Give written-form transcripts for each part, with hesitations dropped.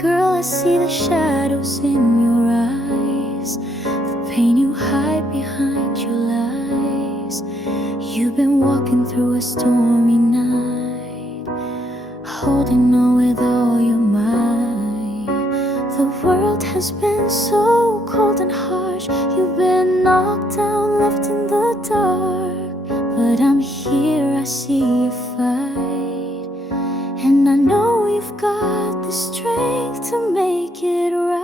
Girl, I see the shadows in your eyes, the pain you hide behind your lies. You've been walking through a stormy night, holding on with all your might. The world has been so cold and harsh. You've been knocked down, left in the dark, but I'm here, I see you fight, and I know you've got the strength to make it right.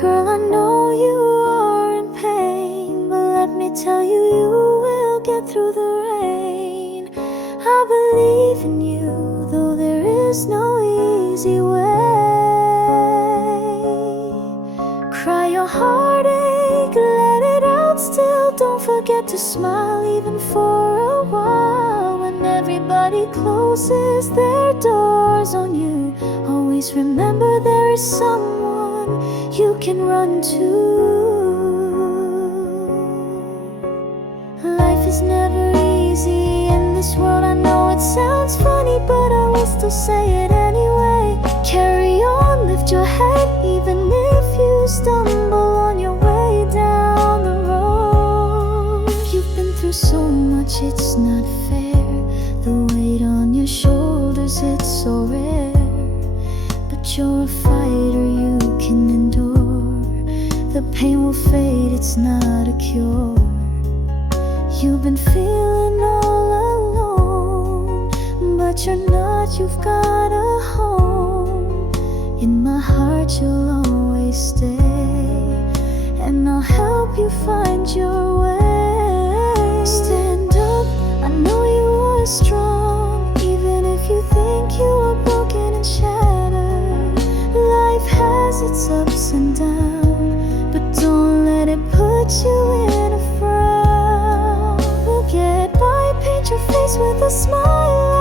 Girl, I know you are in pain, but let me tell you, you will get through the rain. I believe in you, though there is no easy way. Cry your heartache, let it out still. Don't forget to smile even for a while. When everybody closes their doors on you, always remember there is someone you can run to. Life is never easy in this world. I know it sounds funny, but I will still say it anyway. Carry on, lift your head, even if you stumble on your way down the road. You've been through so much, it's not fair. The weight on your shoulders, it's so rare. But you're a fighter, you can endure. The pain will fade, it's not a cure. You've been feeling all alone, but you're not, you've got a home. In my heart you'll always stay, and I'll help you find your way. Stand up, I know you are strong, even if you think you are broken and shattered. Life has its ups and downs, but don't let it put you in a frown. We'll get by, paint your face with a smile.